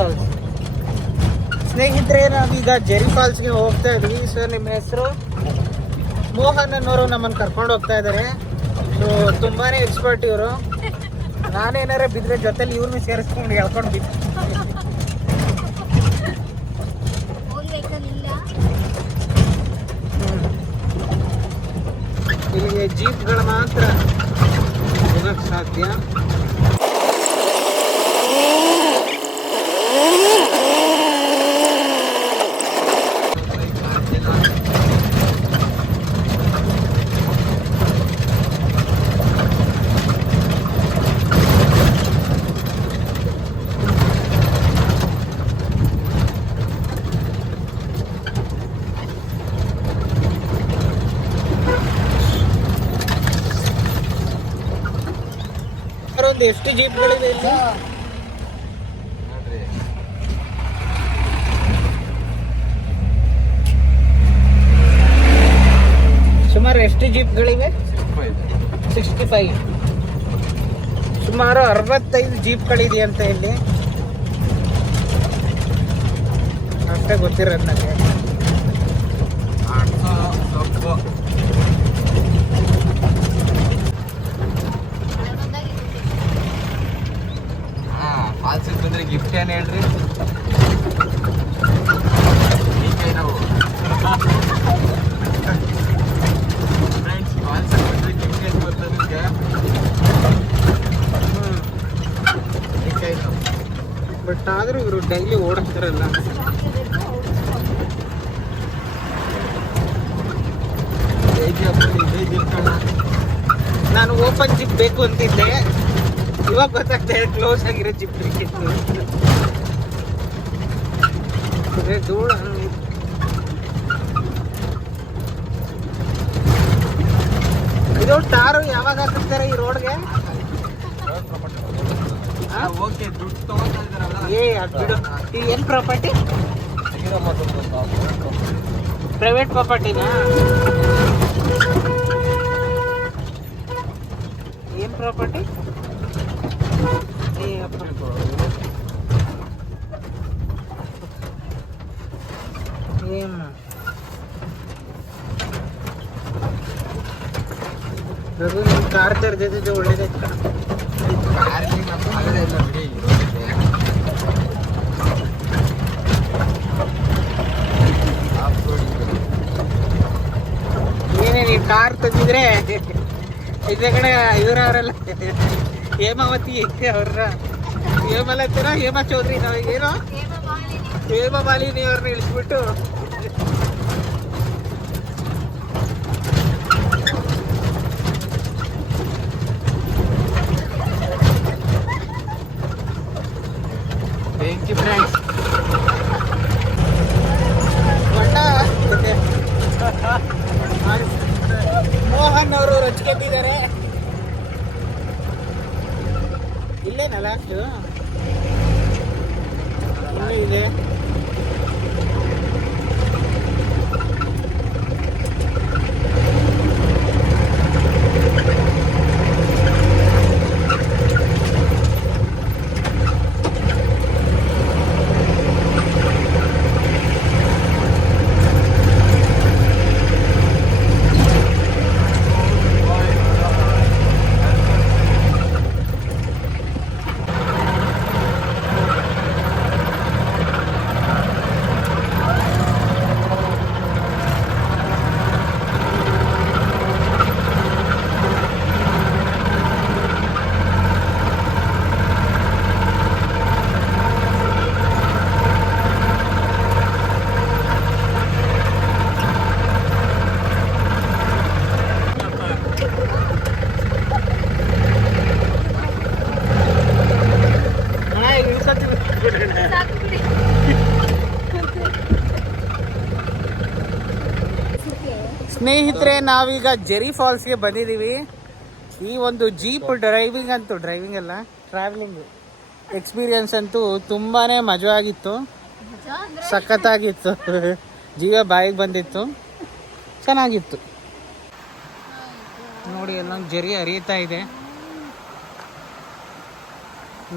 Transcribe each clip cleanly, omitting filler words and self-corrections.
Falls. ಸ್ನೇಹಿತರೆ, ನಾವೀಗ Jerry ಫಾಲ್ಸ್ಗೆ ಹೋಗ್ತಾ ಇದ್ವಿ. ಸರ್, ನಿಮ್ಮ ಹೆಸರು? ಮೋಹನ್ ಅನ್ನೋರು ನಮ್ಮನ್ನು ಕರ್ಕೊಂಡು ಹೋಗ್ತಾ ಇದ್ದಾರೆ. ಸೊ ತುಂಬಾ ಎಕ್ಸ್ಪರ್ಟ್ ಇವರು. ನಾನೇನಾರ ಬಿದ್ದರೆ ಜೊತೆಲಿ ಇವ್ರನ್ನೂ ಸೇರಿಸ್ಕೊಂಡು ಹೇಳ್ಕೊಂಡು ಬಿದ್ದು. ಇಲ್ಲಿಗೆ ಜೀಪ್ಗಳು ಮಾತ್ರ ಹೋಗಕ್ಕೆ ಸಾಧ್ಯ. ಒಂದು ಎಷ್ಟು ಜೀಪ್ಗಳಿವೆ ಇಲ್ಲಿ? ಸುಮಾರು ಎಷ್ಟು ಜೀಪ್ಗಳಿವೆ? 65. ಸುಮಾರು 65 ಜೀಪ್ಗಳಿದೆಯಂತೆ ಇಲ್ಲಿ. ಅಷ್ಟೇ ಗೊತ್ತಿರೋದು ನನಗೆ. ಫಾಲ್ಸಿಗೆ ಬಂದ್ರೆ ಗಿಫ್ಟ್ ಏನು ಹೇಳ್ರಿ? ನಾವು ಫ್ರೆಂಡ್ಸ್ ಫಾಲ್ಸಿಗೆ ಬಂದ್ರೆ ಗಿಫ್ಟ್ ಏನು ಬರ್ತದೆ? ಬಟ್ ಆದರೂ ಇವರು ಡೈಲಿ ಓಡಿಸ್ತಾರಲ್ಲ. ನಾನು ಓಪನ್ ಜಿಪ್ ಬೇಕು ಅಂತಿದ್ದೆ, ಇವಾಗ ಗೊತ್ತಾಗ್ತಾ ಇದೆ ಕ್ಲೋಸ್ ಆಗಿರೋ ಜಿಪ್ ಬೇಕಿತ್ತು. ಧೂಳ. ಇದು ಟಾರು ಯಾವಾಗ ಹಾಕಿಸ್ತಾರೆ ಈ ರೋಡ್ಗೆ? ಏನ್ ಪ್ರಾಪರ್ಟಿ? ಪ್ರೈವೇಟ್ ಪ್ರಾಪರ್ಟಿನಾ? ಏನ್ ಪ್ರಾಪರ್ಟಿ? ರಘು, ನಿಮ್ ಕಾರ್ ತರ್ದಿದ್ದು ಒಳ್ಳೇದಾಯ್ತು. ಏನೇ ನೀವು ಕಾರ್ ತಂದಿದ್ರೆ ಇದೇ ಕಡೆ ಇವರವರೆಲ್ಲ ಹೇಮಾವತಿ ಅವ್ರ ಹೇಮಲತಿನ ಹೇಮಾ ಚೌಧರಿ ನಾವೀಗೇನೋ ಹೇಮಾ ಮಾಲಿನಿ ಅವ್ರನ್ನ ಇಳಿಸ್ಬಿಟ್ಟು ಥ್ಯಾಂಕ್ ಯು ಫ್ರೆಂಡ್ಸ್. ಮೋಹನ್ ಅವರು ರಚಿಕೊಂಡಿದ್ದಾರೆ. ಇಲ್ಲೇನಲ್ಲ ಅಷ್ಟು ಇಲ್ಲೇ ಇದೆ. ಸ್ನೇಹಿತರೆ, ನಾವೀಗ ಜೆರಿ ಫಾಲ್ಸ್ಗೆ ಬಂದಿದ್ದೀವಿ. ಈ ಒಂದು ಜೀಪ್ ಡ್ರೈವಿಂಗ್ ಅಲ್ಲ, ಟ್ರಾವೆಲಿಂಗ್ ಎಕ್ಸ್ಪೀರಿಯನ್ಸ್ ಅಂತೂ ತುಂಬಾ ಮಜವಾಗಿತ್ತು, ಸಖತ್ತಾಗಿತ್ತು. ಜೀವ ಬಾಯಿಗೆ ಬಂದಿತ್ತು, ಚೆನ್ನಾಗಿತ್ತು. ನೋಡಿ, ಎಲ್ಲೊಂದು ಜರಿ ಹರಿಯುತ್ತಾ ಇದೆ.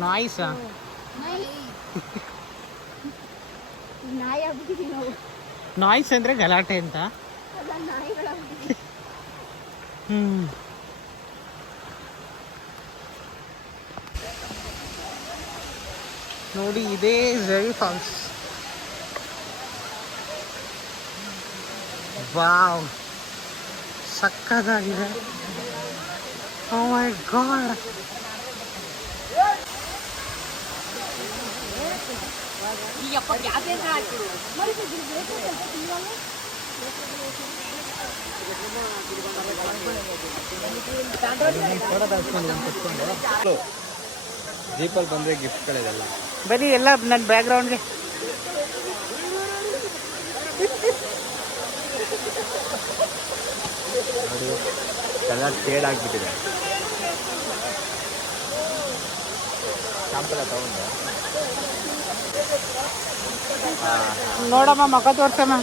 ನಾಯ್ಸಾ ನಾಯಿ ಆಗ್ಬಿಟ್ಟಿದೀವಿ ನಾವು. ನಾಯ್ಸ್ ಅಂದರೆ ಗಲಾಟೆ ಅಂತ. ಅಲ್ಲ, ನಾಯಿಗಳಾಗ್ಬಿಟ್ಟಿದೀವಿ. ನೋಡಿ, ಇದೇ ಝರಿ ಫಾಲ್ಸ್. ವಾವ್, ಸಕ್ಕತ್ತಾಗಿದೆ. ಓ ಮೈ ಗಾಡ್. ಜೀಪಲ್ಲಿ ಬಂದರೆ ಗಿಫ್ಟ್ಗಳಿದೆಲ್ಲ. ಬನ್ನಿ ಎಲ್ಲ ನನ್ನ ಬ್ಯಾಕ್ಗ್ರೌಂಡ್ಗೆ. ನೋಡಿ, ಕಲರ್ ಶೇಡ್ ಆಗಿಬಿಟ್ಟಿದೆ. ಶಾಂಪಲ ತಗೊಂಡು ನೋಡಮ್ಮ, ಮಗ ತೋರ್ಸಮ್ಮ.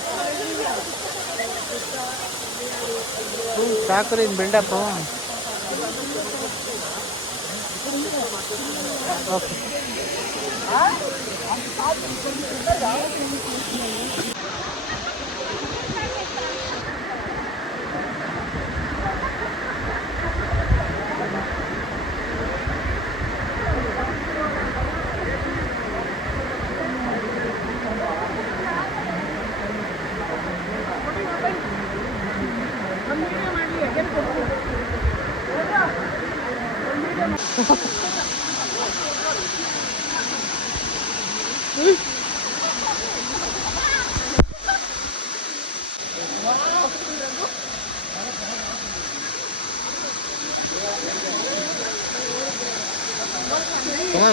ಸಾಕು ಇನ್ ಬಿಲ್ಡಪ್. ಓಕೆ.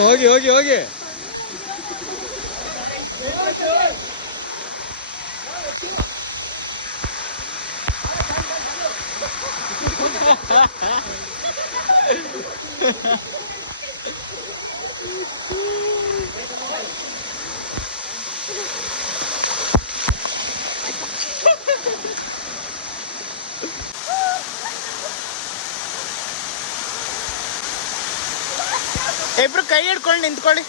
ಹೋಗಿ ಹೋಗಿ ಹೋಗಿ. ಇಬ್ರು ಕೈ ಹಿಡ್ಕೊಂಡು ನಿಂತ್ಕೊಳ್ಳಿ.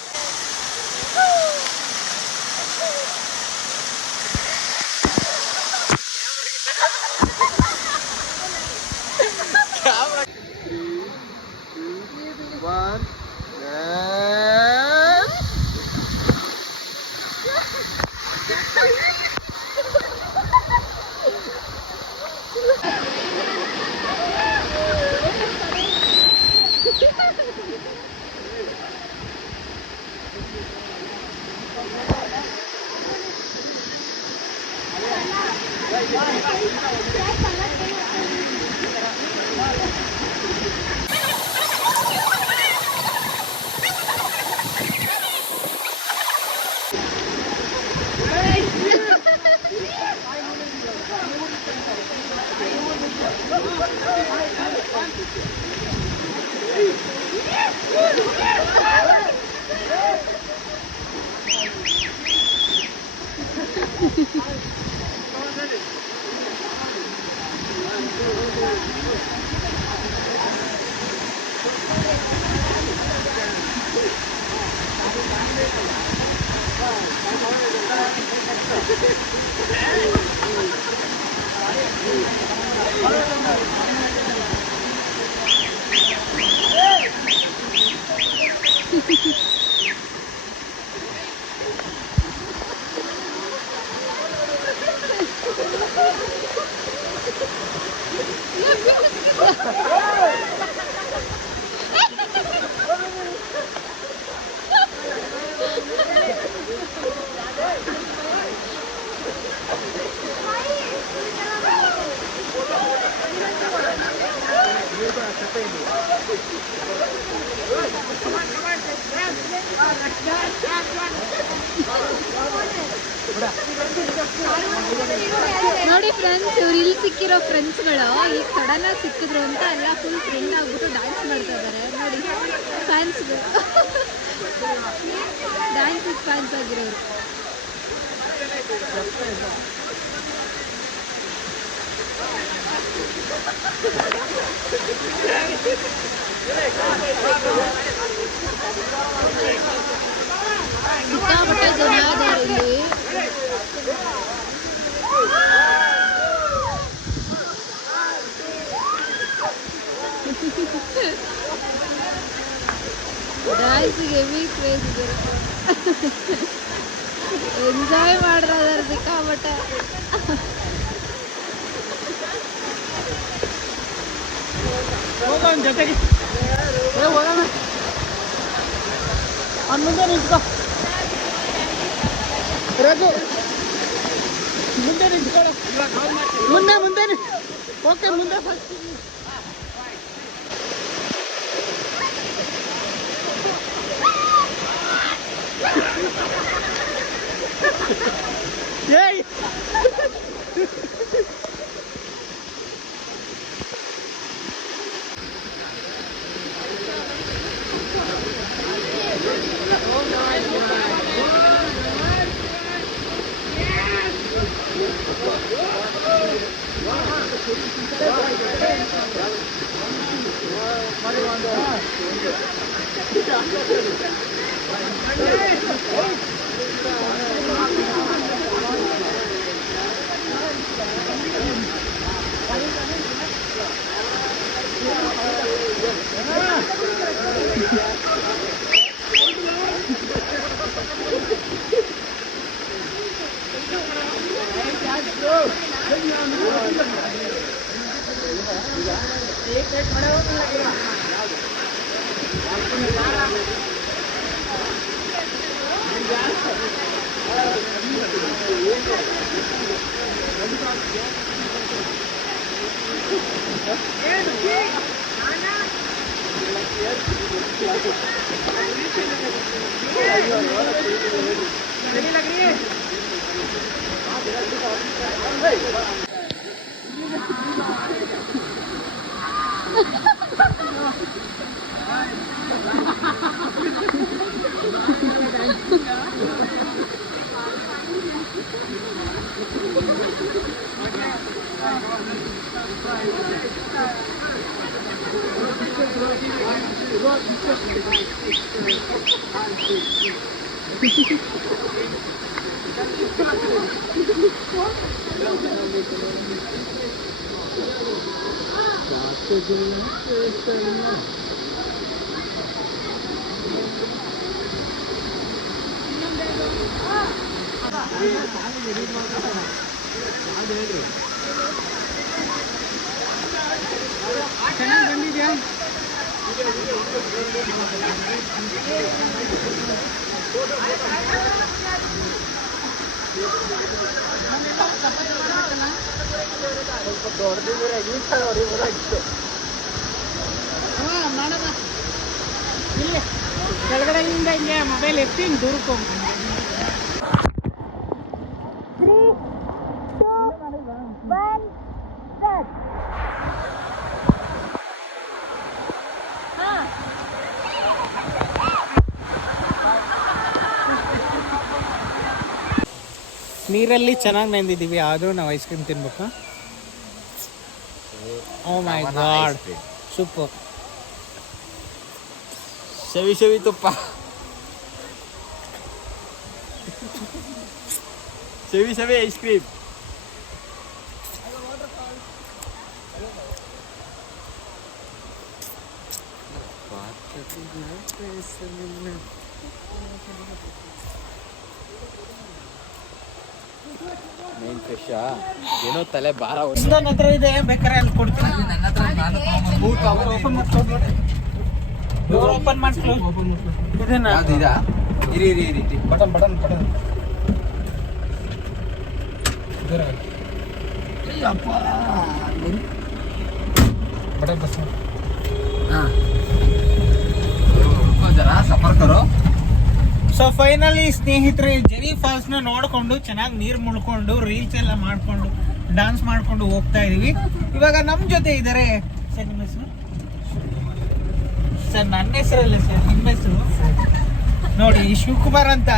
ನೋಡಿ ಫ್ರೆಂಡ್ಸ್, ಇವ್ರು ಇಲ್ಲಿ ಸಿಕ್ಕಿರೋ ಫ್ರೆಂಡ್ಸ್ಗಳು ಈಗ ಸಡನ್ ಆಗಿ ಸಿಕ್ಕಿದ್ರು ಅಂತ ಎಲ್ಲ ಫುಲ್ ಫ್ರೆಂಡ್ ಆಗ್ಬಿಟ್ಟು ಡ್ಯಾನ್ಸ್ ಮಾಡ್ತಾ ಇದ್ದಾರೆ. ನೋಡಿ, ಫ್ಯಾನ್ಸ್ಗಳು ಡ್ಯಾನ್ಸ್ ಫ್ಯಾನ್ಸ್ ಆಗಿರೋರು. ಸಿಕ್ಕಾಪಟ್ಟೆ ಜನ ಇದ್ದಾರೆ ಇಲ್ಲಿ. ಹೆವಿ ಕ್ರೇಜ್ ಇದೆ. ಎಂಜಾಯ್ ಮಾಡ್ರದಾರ ಸಿಕ್ಕಾಬಟ್ಟೆ. ಹೋಗೋಣ ಜೊತೆಗೆ, ಹೋಗೋಣ. ಅವ್ನು ಮುಂದೆ ನಿಂತ್ಕೋ ರಘು, ಮುಂದೆ ನಿಂತ್ಕೊಳ್ಳೋ. ಮುಂದೆ ಓಕೆ, ಮುಂದೆ ಫಸ್ಟ್. ಏಯ್ ಚೆನ್ನಾಗಿ ಬಂದಿದ್ಯಾ? ಮಾಡೋಣ ಇಲ್ಲಿ ಕೆಳಗಡೆಯಿಂದ ಹಿಂಗೆ ಮೊಬೈಲ್ ಎತ್ತಿ ಹಿಂಗೆ ದೂರಕ್ಕೆ ನೀರಲ್ಲಿ ಚೆನ್ನಾಗಿ ನೆಂದಿದ್ದೀವಿ, ಆದರೂ ನಾವು ಐಸ್ ಕ್ರೀಮ್ ತಿನ್ಬೇಕಾ? ಓ ಮೈ ಗಾಡ್, ಸೂಪರ್. ಶವಿ ತುಪ್ಪ, ಶವಿ ಐಸ್ ಕ್ರೀಮ್. ಮೇನ್ ಫ್ರೆಶ್ ಏನೋ ತಲೆ ಭಾರ. ನನ್ನ ಹತ್ರ ಇದೆ, ಬೇಕಾರೆ ಅಲ್ಲಿ ಕೊಡ್ತೀನಿ. ನನ್ನ ಹತ್ರ ಓಪನ್ ಮಾಡ್ಕೊಳ್ಳಿ. ಇರಿ ಬಟನ್ ಬಸ್. ಸಫರ್ ಕರೋ. ಸೊ ಫೈನಲಿ ಸ್ನೇಹಿತರೆ, ಜೆರಿ ಫಾಲ್ಸ್ ನ ನೋಡ್ಕೊಂಡು ಚೆನ್ನಾಗಿ ನೀರು ಮುಳ್ಕೊಂಡು ರೀಲ್ಸ್ ಎಲ್ಲ ಮಾಡ್ಕೊಂಡು ಡಾನ್ಸ್ ಮಾಡ್ಕೊಂಡು ಹೋಗ್ತಾ ಇದೀವಿ. ಇವಾಗ ನಮ್ ಜೊತೆ ಇದ್ದಾರೆ ಸರ್. ನಿಮ್ಮ ಹೆಸರು ಸರ್? ನನ್ನ ಹೆಸರಲ್ಲ ಸರ್, ನಿಮ್ಮ ಹೆಸರು ನೋಡಿ, ಶಿವಕುಮಾರ್ ಅಂತ.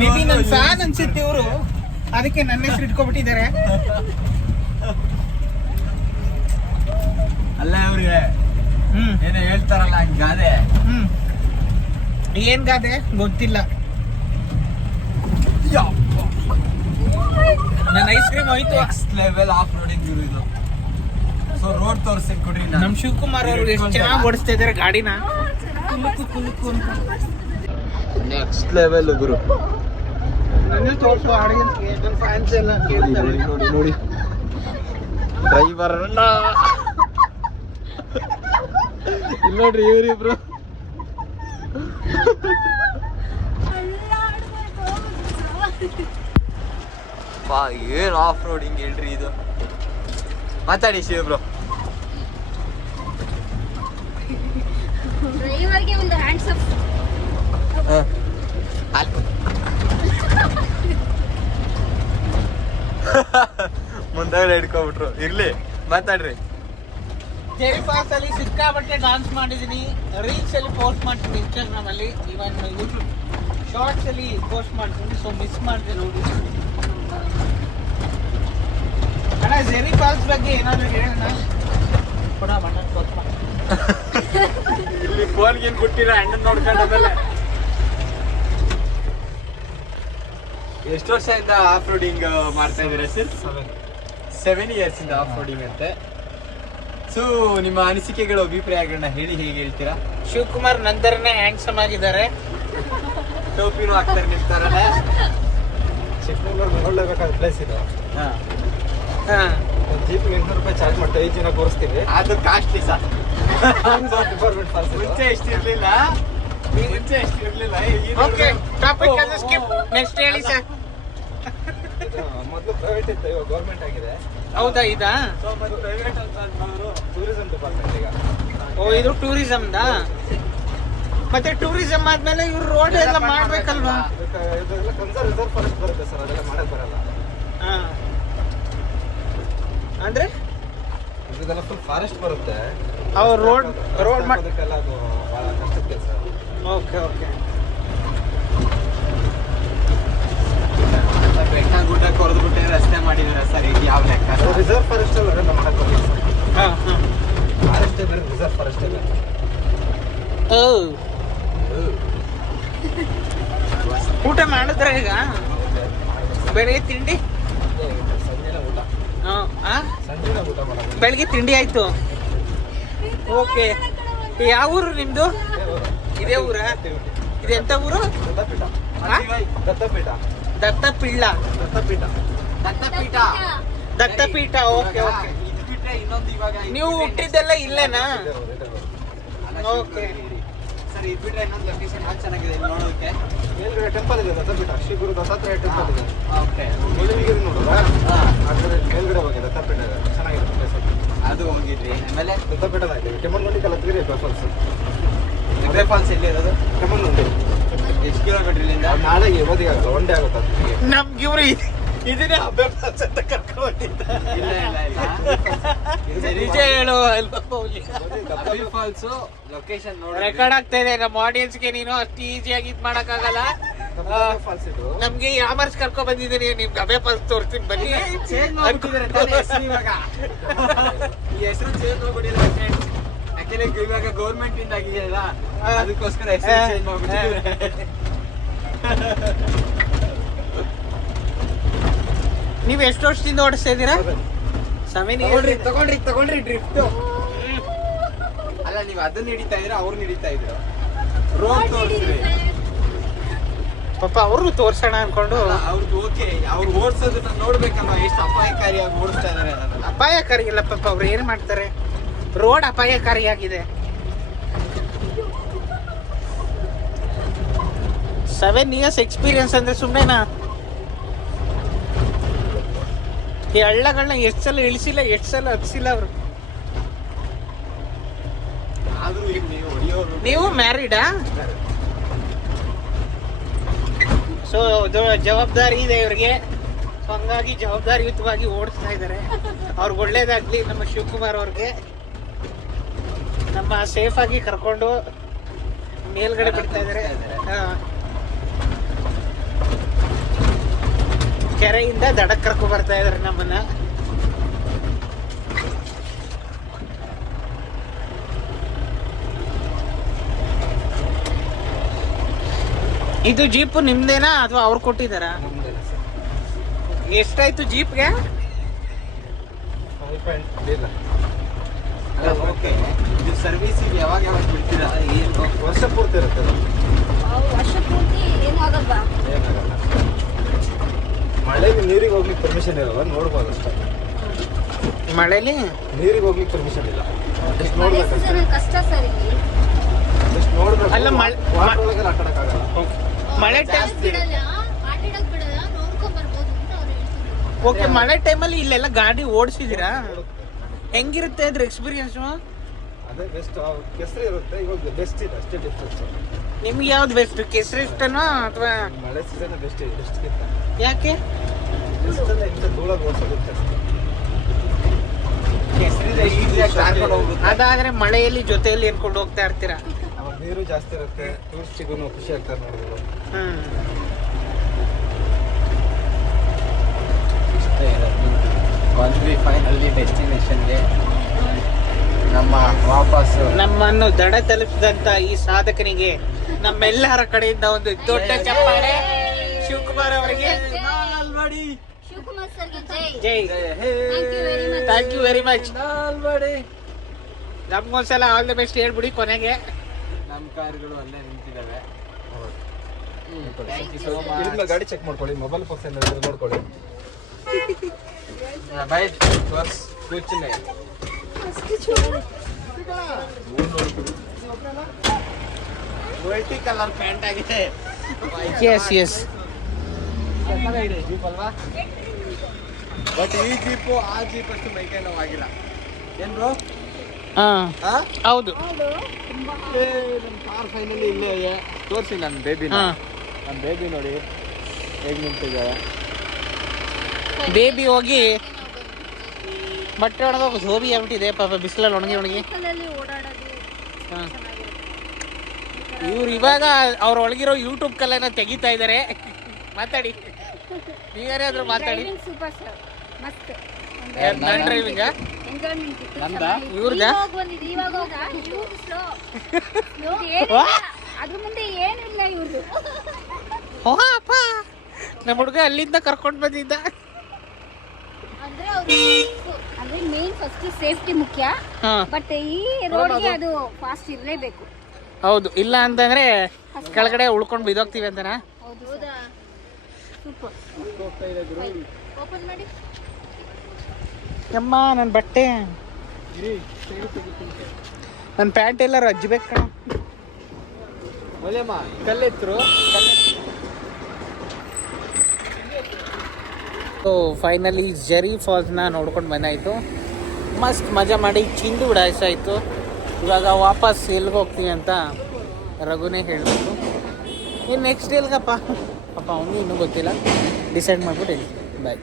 ಮೇ ಬಿ ನನ್ನ ಫ್ಯಾನ್ ಅನ್ಸುತ್ತೆ ಇವರು, ಅದಕ್ಕೆ ನನ್ನ ಹೆಸರು ಇಟ್ಕೊಬಿಟ್ಟಿದ್ದಾರೆ. ಅಲ್ಲ ಅವ್ರಿಗೆ ಏನೋ ಹೇಳ್ತಾರಲ್ಲ ಗಾದೆ. ಏನ್ ಗಾದೆ ಗೊತ್ತಿಲ್ಲ. ನನ್ನ ಐಸ್ ಕ್ರೀಮ್ ಹೋಯ್ತು. ನೆಕ್ಸ್ಟ್ ಲೆವೆಲ್ ಆಫ್ ರೋಡಿಂಗ್ ಇದು. ಸೊ ರೋಡ್ ತೋರಿಸಿ ಕೊಡ್ರಿ. ನಮ್ ಶಿವಕುಮಾರ್ ಅವರು ಎಷ್ಟು ಚೆನ್ನಾಗಿ ಓಡಿಸ್ತಾ ಇದಾರೆ ಗಾಡಿನ. ಕುಲುಕು ಅಂತ ನೆಕ್ಸ್ಟ್ ಲೆವೆಲ್ ಗುರು. ನನಗೆ ತೋರಿಸು ಆಡಿಯನ್ಸ್ಗೆ, ನನ್ನ ಫ್ಯಾನ್ಸ್ ಎಲ್ಲ ಕೇಳ್ತಾರೆ. ನೋಡಿ ನೋಡಿ ಡ್ರೈವರ್ ಅಣ್ಣ ಇಲ್ಲಿ ನೋಡ್ರಿ ಇವ್ರಿಬ್ರು. ಏನ್ ಆಫ್ ರೋಡಿಂಗ್ ಹೇಳ್ರಿ ಇದು. ಮಾತಾಡಿ ಶಿವಬ್ರು. ಡ್ರೈವರ್ಗೆ ಒಂದು ಹ್ಯಾಂಡ್ಸ್ ಅಪ್. ಮುಂದಾಗಡೆ ಹಿಡ್ಕೊಬಿಟ್ರು. ಇರ್ಲಿ ಮಾತಾಡ್ರಿ. ಜೆರಿ ಫಾಲ್ಸ್ ಅಲ್ಲಿ ಸಿಕ್ಕಾಬಟ್ಟೆ ಡಾನ್ಸ್ ಮಾಡಿದೀನಿ, ರೀಲ್ಸ್ ಅಲ್ಲಿ ಪೋಸ್ಟ್ ಮಾಡ್ತೀನಿ ಇನ್ಸ್ಟಾಗ್ರಾಮ್ ಅಲ್ಲಿ, ಇವನ್ ಯೂಟ್ಯೂಬ್ ಶಾರ್ಟ್ಸ್ ಅಲ್ಲಿ ಪೋಸ್ಟ್ ಮಾಡ್ತೀನಿ. ಸೊ ಮಿಸ್ ಮಾಡಿದೆ ನೋಡಿ ಅಣ್ಣ. ಜೆರಿ ಫಾಲ್ಸ್ ಬಗ್ಗೆ ಏನಾದ್ರು ಹೇಳೋಣ ಕೊಡ ಬಣ್ಣ ಸ್ವಲ್ಪ. ಇಲ್ಲಿ ಫೋನ್ ಗೇನ್ ಬಿಟ್ಟಿರ ಅಣ್ಣನ್ ನೋಡ್ಕೊಂಡಾದ್ಮೇಲೆ. ಎಷ್ಟು ವರ್ಷದಿಂದ ಆಫ್ ರೋಡಿಂಗ್ ಮಾಡ್ತಾ ಇದ್ದೀರಾ ಸರ್? 7 years ಇಂದ ಆಫ್ ರೋಡಿಂಗ್ ಅಂತೆ. ಸೊ ನಿಮ್ಮ ಅನಿಸಿಕೆಗಳು, ಅಭಿಪ್ರಾಯಗಳನ್ನ ಹೇಳಿ, ಹೇಗೆ ಹೇಳ್ತೀರಾ? ಶಿವಕುಮಾರ್ ನಂತರನೇ ಹ್ಯಾಂಡ್ಸಮ್ ಆಗಿದ್ದಾರೆ. ಟೋಪಿನೂ ಹಾಕ್ತಾರೆ ನಿಂತಾರಲ್ಲ. ಚಿಕ್ಕಮಗಳೂರು ನೋಡ್ಲೇಬೇಕಾದ ಪ್ಲೇಸ್ ಇದು. ಜೀಪ್ 800 ರೂಪಾಯಿ ಚಾರ್ಜ್ ಮಾಡ್ತೀವಿ, 5 ಜನ ಕೂರಿಸ್ತೀವಿ. ಅದು ಕಾಸ್ಟ್ಲಿ ಸರ್. ಡಿಪಾರ್ಟ್ಮೆಂಟ್ ಫಾಲ್ಸ್ ಇದು. ಮುಂಚೆ ಎಷ್ಟಿರ್ಲಿಲ್ಲ. ಓಕೆ, ಟಾಪಿಕ್ ಅನ್ನು ಸ್ಕಿಪ್. ನೆಕ್ಸ್ಟ್ ಹೇಳಿ ಸರ್. ಇದು ಮೊದಲು ಪ್ರೈವೇಟ್ ಇತ್ತು, ಇವಾಗ ಗೌರ್ಮೆಂಟ್ ಆಗಿದೆ. ಹೌದಾ? ಇದಾ? ಟೂರಿಸಂ ಡಿಪಾರ್ಟ್ಮೆಂಟ್ ಈಗ. ಓ, ಇದು ಟೂರಿಸಮ್ದಾ? ಮತ್ತೆ ಟೂರಿಸಂ ಆದ್ಮೇಲೆ ಇವ್ರು ರೋಡ್ ಎಲ್ಲ ಮಾಡ್ಬೇಕಲ್ವಾ? ಇದೆಲ್ಲ ಕನ್ಸರ್ವ್ ರಿಸರ್ವ್ ಫಾರೆಸ್ಟ್ ಬರುತ್ತೆ ಸರ್, ಅದೆಲ್ಲ ಮಾಡಕ್ ಬರಲ್ಲ. ಹಾ, ಅಂದ್ರೆ ಇದೆಲ್ಲ ಫುಲ್ ಫಾರೆಸ್ಟ್ ಬರುತ್ತೆ. ಅವ್ರು ರೋಡ್ ಅದಕ್ಕೆಲ್ಲ ಅದು ಬಹಳ ಕಷ್ಟದ ಕೆಲಸ. Okay okay. ಬೆಟ್ಟ ಗುಡ್ಡ ಕೊರೆದ್ಬಿಟ್ಟೆ ರಸ್ತೆ ಮಾಡಿದಾರೆ ಸರ್. ಇದು ಯಾವ ಲೆಕ್ಕ? ರಿಸರ್ವ್ ಫಾರೆಸ್ಟ್ ಅಲ್ಲ ಮಾಡಕ್ ಬರಲ್ಲ ಸರ್. ಹಾ ಹಾ. ಫಾರೆಸ್ಟ್ ಬೇರೆ, ರಿಸರ್ವ್ ಫಾರೆಸ್ಟ್ ಬೇರೆ. ಊಟ ಮಾಡಿದ್ರ ಈಗ? ಬೆಳಿಗ್ಗೆ ತಿಂಡಿ? ಸಂಜೆನ ಊಟ. ಸಂಜೆನ ಊಟ ಮಾಡೋದು. ಬೆಳಿಗ್ಗೆ ತಿಂಡಿ ಆಯ್ತು. ಓಕೆ. ಯಾವ ಊರು ನಿಮ್ದು? ಇದೇ ಊರ? ಇದೆಂತ ಊರು? ದತ್ತಪೀಠ. ಆ? ದತ್ತಪೀಠ. ದತ್ತಪಿಳ್ಳ. ದತ್ತಪೀಠ. ದತ್ತಪೀಠ. ದತ್ತಪೀಠ. Okay okay. ಇದು ಬಿಟ್ರೆ ಇನ್ನೊಂದು ಇವಾಗ ನೀವು ಹುಟ್ಟಿದ್ದೆಲ್ಲ ಇಲ್ಲೇನಾ? ಓಕೆ. ಸರ್, ಇದು ಬಿಟ್ರೆ ಇನ್ನೊಂದು ಲೊಕೇಶನ್ ಯಾವ್ದು ಚೆನ್ನಾಗಿದೆ ಇಲ್ಲಿ ನೋಡೋದಕ್ಕೆ? ಮೇಲ್ಗಡೆ ಟೆಂಪಲ್ ಇದೆ, ದತ್ತಪೀಠ. ಶ್ರೀ ಗುರು ದತ್ತಾತ್ರೇಯ ಟೆಂಪಲ್ ಇದೆ. ಓಕೆ. ಮುಳುಗಿರಿ ನೋಡುವ. ಹಾ. ಅದ್ರ ಮೇಲ್ಗಡೆ ಹೋಗಿ ದತ್ತಪೀಠ ಇದೆ. ಚೆನ್ನಾಗಿದೆ place ಅದು. ಅದು ಹೋಗಿದ್ರಿ. ಆಮೇಲೆ ದತ್ತಪೀಠ ಕೆಮ್ಮಣ್ಣುಂಡಿ ಕಲತ್ಗಿರಿ ಫಾಲ್ಸ್. ಹೆಗ್ಡೆ ಫಾಲ್ಸ್ ಎಲ್ಲಿ ಇರೋದು? ಕೆಮ್ಮಣ್ಣುಂಡಿ. ಎಷ್ಟು ಕಿಲೋಮೀಟರ್ ಇಲ್ಲಿಂದ? ನಾಳೆಗೆ ಓದಿಗೆ ಆಗುತ್ತೆ, ಒನ್ ಡೇ ಆಗುತ್ತೆ ಅದಕ್ಕೆ. ನಮ್ಗೆ ಇವ್ರು ಇದನ್ನೇ ಅಭ್ಯಾಸ ಅಂತ ಕರ್ಕೊಂಡಿದ್ದ. ಇಲ್ಲ ಇಲ್ಲ ಇಲ್ಲ. ನಿಜ ಹೇಳು ಅಲ್ವಾ ಪೌಲಿ? ಅಬ್ಬಿ ಫಾಲ್ಸ್ ಲೊಕೇಶನ್ ನೋಡಿ. ರೆಕಾರ್ಡ್ ಆಗ್ತಾ ಇದೆ ನಮ್ಮ ಆಡಿಯನ್ಸ್ಗೆ. ನೀನು ಅಷ್ಟು ಈಸಿಯಾಗಿ ಇದು ಮಾಡಕ್ಕಾಗಲ್ಲ. ಫಾಲ್ಸ್ ಇದು. ನಮ್ಗೆ ಯಾಮರ್ಸ್ ಕರ್ಕೊಂಡ್ ಬಂದಿದ್ದೀನಿ, ನಿಮ್ಗೆ ಅಭಯ ಫಾಲ್ಸ್ ತೋರಿಸ್ತೀನಿ ಬನ್ನಿ. ಚೇಂಜ್ ಮಾಡ್ಬಿಟ್ಟಿದ್ದಾರೆ ತಾನೇ ಹೆಸರು ಇವಾಗ. ಈ ಹೆಸರು ಚೇಂಜ್ ಮಾಡ್ಬಿಟ್ಟಿದ್ದಾರೆ ಫ್ರೆಂಡ್ಸ್. ಯಾಕೆಂದ್ರೆ ಇವಾಗ ಗೌರ್ಮೆಂಟ್ ಇಂದ ಆಗಿದೆಯಲ್ಲ, ಅದಕ್ಕೋಸ್ಕರ ಹೆಸರು ಚೇಂಜ್ ಮಾಡ್ಬಿಟ್ಟಿದ್ದಾರೆ. ನೀವು ಎಷ್ಟು ವರ್ಷದಿಂದ ಓಡಿಸ್ತಾ ಇದ್ದೀರಾ? 7 years. ತಗೊಳ್ರಿ ಡ್ರಿಫ್ಟ್. ಅಲ್ಲ, ನೀವು ಅದನ್ನ ಹಿಡಿತಾ ಇದ್ರ, ಅವ್ರನ್ನ ಹಿಡಿತಾ ಇದ್ರ? ರೋಡ್ ತೋರಿಸ್ರಿ. ಪಾಪ ಅವ್ರು ತೋರ್ಸೋಣ ಅನ್ಕೊಂಡು. ಅವ್ರದ್ದು ಓಕೆ, ಅವ್ರು ಓಡಿಸೋದನ್ನ ನೋಡ್ಬೇಕಲ್ವ, ಎಷ್ಟು ಅಪಾಯಕಾರಿಯಾಗಿ ಓಡಿಸ್ತಾ ಇದಾರೆ ಅನ್ನೋದನ್ನ. ಅಪಾಯಕಾರಿ ಇಲ್ಲ ಪಾಪ, ಅವ್ರು ಏನ್ ಮಾಡ್ತಾರೆ? ರೋಡ್ ಅಪಾಯಕಾರಿಯಾಗಿದೆ. 7 years ಎಕ್ಸ್ಪೀರಿಯನ್ಸ್ ಅಂದ್ರೆ ಸುಮ್ಮನೆನಾ? ಈ ಹಳ್ಳಗಳನ್ನ ಎಷ್ಟು ಸಲ ಇಳಿಸಿಲ್ಲ, ಎಷ್ಟು ಸಲ ಹತ್ಸಿಲ್ಲ ಅವರು. ಆದ್ರೂ ಈಗ ನೀವು ಹೊಡಿಯೋರು. ನೀವು ಮ್ಯಾರಿಡಾ? ಸೊ ಜವಾಬ್ದಾರಿ ಇದೆ ಇವ್ರಿಗೆ. ಸೊ ಹಂಗಾಗಿ ಜವಾಬ್ದಾರಿಯುತವಾಗಿ ಓಡಿಸ್ತಾ ಇದ್ದಾರೆ. ಅವ್ರಿಗೆ ಒಳ್ಳೇದಾಗ್ಲಿ ನಮ್ಮ ಶಿವಕುಮಾರ್ ಅವ್ರಿಗೆ. ನಮ್ಮ ಸೇಫ್ ಆಗಿ ಕರ್ಕೊಂಡು ಮೇಲ್ಗಡೆ ಬಿಡ್ತಾ ಇದ್ದಾರೆ. ಕೆರೆಯಿಂದ ದಡಕ್ಕೆ ಕರ್ಕೊಂಡು ಬರ್ತಾ ಇದ್ದಾರೆ ನಮ್ಮನ್ನ. ಇದು ಜೀಪ್ ನಿಮ್ದೇನಾ ಅಥವಾ ಅವ್ರು ಕೊಟ್ಟಿದ್ದಾರಾ? ನಮ್ದೇನೆ ಸರ್. ಎಷ್ಟಾಯ್ತು ಜೀಪ್ಗೆ? 5.3 ಇಲ್ಲ. ಓಕೆ. ಇದು ಸರ್ವಿಸ್ ಯಾವಾಗ ಬಿಡ್ತೀರಾ? ವರ್ಷ ಪೂರ್ತಿ ಇರುತ್ತೆ ಅದು. ವರ್ಷ ಪೂರ್ತಿ ಏನೂ ಆಗಲ್ವಾ? ಏನಾಗಲ್ಲ. ಮಳೆಗೆ ನೀರಿಗೆ ಹೋಗ್ಲಿಕ್ಕೆ ಪರ್ಮಿಷನ್ ಇರಲ್ಲ, ನೋಡ್ಬೋದು ಅಷ್ಟೇ. ಮಳೆಲಿ ನೀರಿಗೆ ಹೋಗ್ಲಿಕ್ಕೆ ಪರ್ಮಿಷನ್ ಇಲ್ಲ, ಜಸ್ಟ್ ಮಳೆ ನೋಡ್ಬೇಕು ಸೀಸನ್ ಕಷ್ಟ ಸರ್ ಇಲ್ಲಿ. ಜಸ್ಟ್ ನೋಡ್ಬೇಕು. ಅಲ್ಲ, ವಾಟರ್ ಒಳಗೆಲ್ಲ ಆಟ ಆಡಕ್ಕಾಗಲ್ಲ. ಮಳೆ ಟೈಮ್ ಬಿಡಲ್ಲ, ಆಟಾಡಕ್ ಬಿಡಲ್ಲ, ನೋಡ್ಕೊಂಡ್ ಬರ್ಬೋದು ಅಂತ ಅವ್ರು ಹೇಳ್ತಿದ್ರು. ಓಕೆ. ಮಳೆ ಟೈಮಲ್ಲಿ ಇಲ್ಲೆಲ್ಲ ಗಾಡಿ ಓಡಿಸಿದ್ದೀರಾ? ಹೆಂಗಿರುತ್ತೆ ಅದ್ರ ಎಕ್ಸ್ಪೀರಿಯನ್ಸು? ಅದೇ ಬೆಸ್ಟ್. ಕೆಸರು ಇರುತ್ತೆ, ಇವಾಗ ಬೆಸ್ಟ್ ಇದೆ ಅಷ್ಟೇ ಡಿಫ್ರೆನ್ಸ್. ನಿಮ್ಗೆ ಯಾವ್ದು ಬೆಸ್ಟ್, ಕೆಸರು ಇಷ್ಟನೋ ಅಥವಾ ಮಳೆ ಸೀಸನ್ ಬೆಸ್ಟ್ ಇದೆ, ಬೆಸ್ಟ್ಗಿಂತ ಯಾಕೆ? ಬೆಸ್ಟ್ ಅಂದ್ರೆ ಇಂಥ ಧೂಳಾಗಿ ಓಡಿಸೋಗುತ್ತೆ. ಅದಾದ್ರೆ ಮಳೆಯಲ್ಲಿ ಜೊತೆಯಲ್ಲಿ ಏನ್ಕೊಂಡು ಹೋಗ್ತಾ ಇರ್ತೀರಾ? ಅವಾಗ ನೀರು ಜಾಸ್ತಿ ಇರುತ್ತೆ, ಟೂರಿಸ್ಟಿಗೂ ಖುಷಿ ಆಗ್ತಾರೆ ನೋಡಿದ್ರು. ಬಂದ್ವಿ ಫೈನಲಿ ಡೆಸ್ಟಿನೇಷನ್ಗೆ. ನಮ್ಮ ವಾಪಸ್ಸು ನಮ್ಮನ್ನು ದಡ ತಲುಪಿದಂತ ಈ ಸಾಧಕನಿಗೆ ನಮ್ಮೆಲ್ಲರ ಕಡೆಯಿಂದ ಒಂದು ದೊಡ್ಡ ಚಪ್ಪಾಳೆ. ಶಿವಕುಮಾರ್ ಅವರಿಗೆ ಶಿವಕುಮಾರ್ ಸರ್ಗೆ ಜೈ. Thank you very much. ನಮ್ಗೊಂದ್ಸಲ ಆಲ್ ದ ಬೆಸ್ಟ್ ಹೇಳ್ಬಿಡಿ ಕೊನೆಗೆ. ನಮ್ಮ ಕಾರ್ಗಳು ಅಲ್ಲೇ ನಿಂತಿದ್ದಾವೆ. ಇಲ್ಲಿಂದ ಗಾಡಿ ಚೆಕ್ ಮಾಡ್ಕೊಳ್ಳಿ, ಮೊಬೈಲ್ ಫೋನ್ಸ್ ಏನಾದ್ರು ನೋಡ್ಕೊಳ್ಳಿ. ಬೈ ಬಸ್ ಕೂರ್చునే ಮಲ್ಟಿ ಕಲರ್ ಪ್ಯಾಂಟ್ ಆಗಿದೆ. Yes yes. ಜೀಪ್ ಅಲ್ವಾ? ಬಟ್ ಈ ಜೀಪು ಆ ಜೀಪ್ ಅಷ್ಟು ಮೈಕೈ ನೋವು ಆಗಿಲ್ಲ. ಏನ್ ಬ್ರೋ? ಹಾ ಹೌದು. ನಮ್ಮ ಕಾರ್ ಫೈನಲಿ ಇಲ್ಲೇ ಇದೆ. ತೋರಿಸಿ ನನ್ನ ಬೇಬಿನ. ನನ್ನ ಬೇಬಿ ನೋಡಿ ಹೇಗೆ ನಿಂತಿದ್ದಾರೆ. ಬೇಬಿ ಹೋಗಿ ಬಟ್ಟೆ ಒಣಗೋಗಿ ಧೋಬಿ ಆಗ್ಬಿಟ್ಟಿದೆ ಪಾಪ, ಬಿಸಿಲಲ್ಲಿ ಒಣಗಿ ಓಡಾಡೋದು ಇವ್ರು ಇವಾಗ ಅವ್ರ ಒಳಗಿರೋ ಯೂಟ್ಯೂಬ್ ಕಲೆನ ತೆಗಿತಾ ಇದಾರೆ. ಮಾತಾಡಿ, ನೀವೇನಾದ್ರೂ ಮಾತಾಡಿ. ಸೂಪರ್ ಸರ್, ಮಸ್ತ್. ನನ್ನ ಡ್ರೈವಿಂಗ್ ಎಂಜಾಯ್ಮೆಂಟ್ ಇತ್ತು. ನಂದ? ಇವ್ರದ ಇವಾಗ ಸ್ಲೋ ಅದ್ರ ಮುಂದೆ ಏನಿಲ್ಲ ಇವ್ರದ್ದು. ಅಪ್ಪ, ನಮ್ಮ ಹುಡುಗ ಅಲ್ಲಿಂದ ಕರ್ಕೊಂಡು ಬಂದಿದ್ದ. ಅಂದ್ರೆ ಮೇನ್ ಫಸ್ಟ್ ಸೇಫ್ಟಿ ಮುಖ್ಯ, ಹಾ ಬಟ್ ಈ ರೋಡ್ಗೆ ಅದು ಫಾಸ್ಟ್ ಇರಲೇಬೇಕು. ಹೌದು, ಇಲ್ಲ ಅಂತಂದ್ರೆ ಕೆಳಗಡೆ ಉಳ್ಕೊಂಡು ಬಿದ್ದೋಗ್ತೀವಿ ಅಂತನಾ? ಹೌದಾ? ಸೂಪರ್. ಓಪನ್ ಮಾಡಿ. ಅಮ್ಮ ನನ್ನ ಬಟ್ಟೆ, ನನ್ನ ಪ್ಯಾಂಟ್ ಎಲ್ಲ ರಜ್ಜಬೇಕು ಕಣ. ಒಲೆಮ್ಮ ಕಲ್ಲೆತ್ತರು. ಸೊ ಫೈನಲಿ ಜೆರಿ ಫಾಲ್ಸ್ನ ನೋಡ್ಕೊಂಡು ಬಂದಾಯಿತು. ಮಸ್ತ್ ಮಜಾ ಮಾಡಿ ಚಿಂದು ಉಡಾಯಿಸಾಯಿತು. ಇವಾಗ ವಾಪಸ್ ಎಲ್ಲಿಗೆ ಹೋಗ್ತೀವಿ ಅಂತ ರಘುನೇ ಹೇಳಬೇಕು. ಇನ್ನು ನೆಕ್ಸ್ಟ್ ಎಲ್ಗಪ್ಪ ಪಾಪ ಅವನಿಗೆ ಇನ್ನೂ ಗೊತ್ತಿಲ್ಲ, ಡಿಸೈಡ್ ಮಾಡ್ಬಿಟ್ಟು ಹೇಳಿ. ಬಾಯ್.